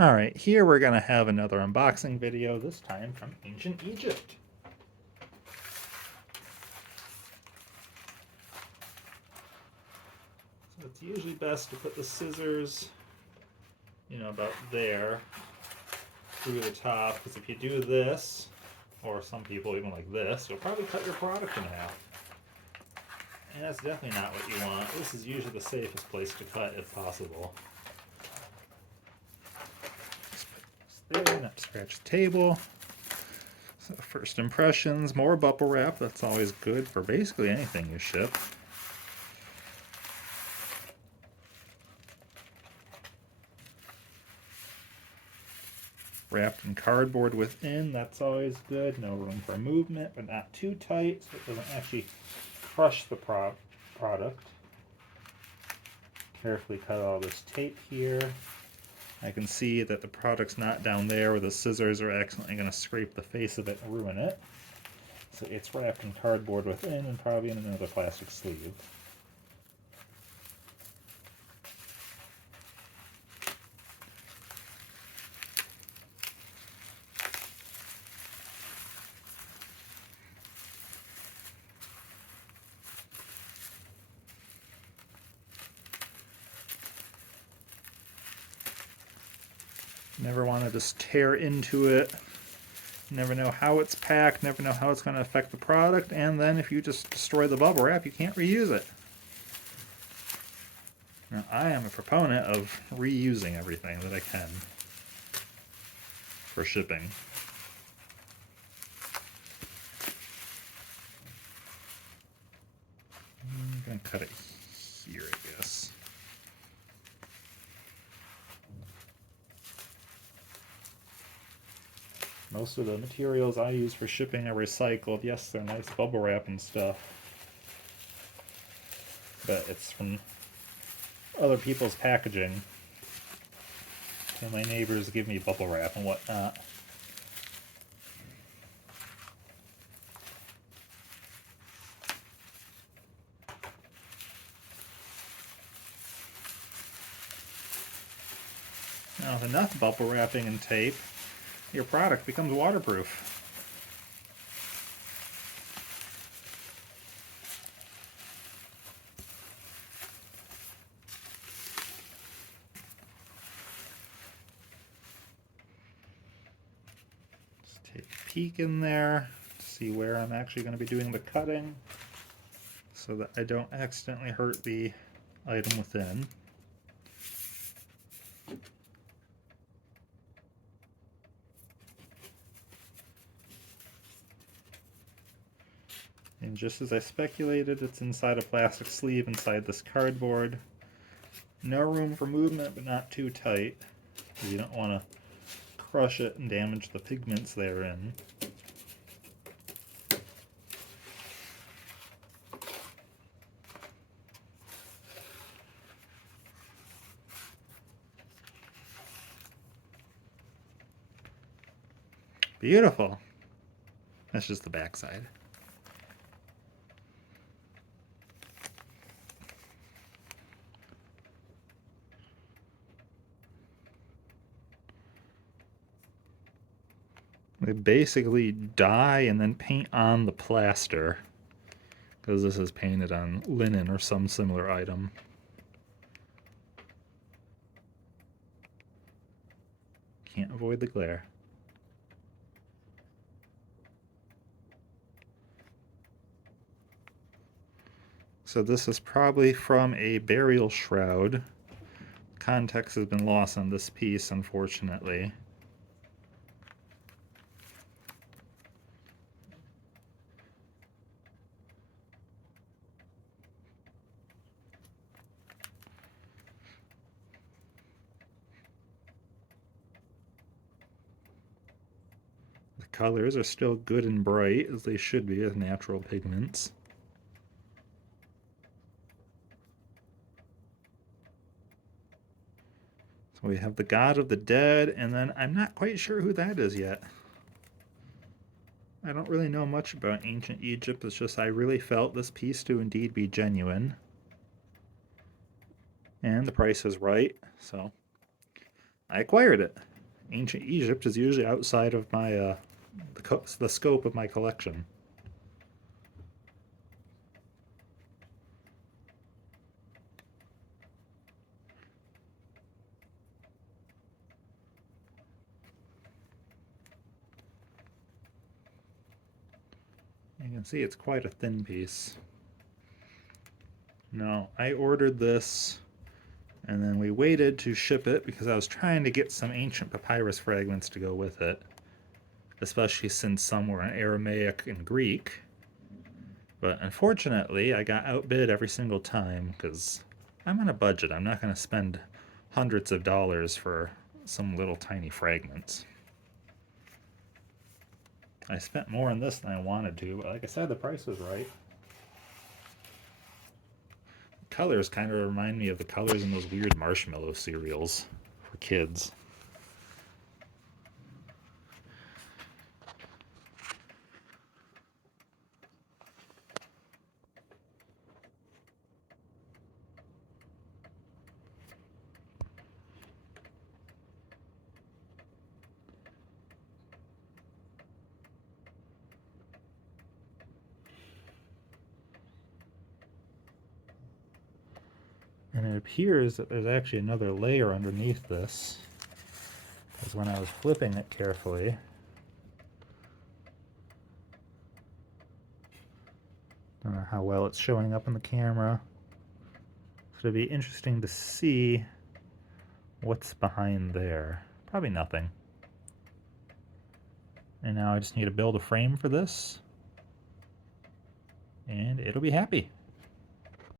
Alright, here we're going to have another unboxing video, this time from ancient Egypt. So it's usually best to put the scissors, about there through the top, because if you do this, or some people even like this, you'll probably cut your product in half. And that's definitely not what you want. This is usually the safest place to cut if possible. Just put this there, not to scratch the table. So first impressions, more bubble wrap. That's always good for basically anything you ship. Wrapped in cardboard within, that's always good. No room for movement, but not too tight, so it doesn't actually crush the product. Carefully cut all this tape here. I can see that the product's not down there where the scissors are accidentally going to scrape the face of it and ruin it. So it's wrapped in cardboard within and probably in another plastic sleeve. Never want to just tear into it. Never know how it's packed, never know how it's going to affect the product, and then if you just destroy the bubble wrap, you can't reuse it. Now, I am a proponent of reusing everything that I can for shipping. I'm going to cut it here, I guess. Most of the materials I use for shipping are recycled. Yes, they're nice bubble wrap and stuff, but it's from other people's packaging. And my neighbors give me bubble wrap and whatnot. Now, with enough bubble wrapping and tape, your product becomes waterproof. Just take a peek in there to see where I'm actually going to be doing the cutting so that I don't accidentally hurt the item within. And just as I speculated, it's inside a plastic sleeve inside this cardboard. No room for movement, but not too tight, because you don't want to crush it and damage the pigments therein. Beautiful. That's just the back side. They basically dye and then paint on the plaster, because this is painted on linen or some similar item. Can't avoid the glare. So this is probably from a burial shroud. Context has been lost on this piece, unfortunately. The colors are still good and bright, as they should be as natural pigments. So we have the God of the Dead, and then I'm not quite sure who that is yet. I don't really know much about ancient Egypt, it's just I really felt this piece to indeed be genuine. And the price is right, so I acquired it. Ancient Egypt is usually outside of my the scope of my collection. You can see it's quite a thin piece. Now, I ordered this and then we waited to ship it because I was trying to get some ancient papyrus fragments to go with it, especially since some were in Aramaic and Greek. But unfortunately, I got outbid every single time because I'm on a budget. I'm not going to spend hundreds of dollars for some little tiny fragments. I spent more on this than I wanted to, but like I said, the price was right. Colors kind of remind me of the colors in those weird marshmallow cereals for kids. And it appears that there's actually another layer underneath this, because when I was flipping it carefully, I don't know how well it's showing up in the camera, so it'd be interesting to see what's behind there. Probably nothing. And now I just need to build a frame for this, and it'll be happy.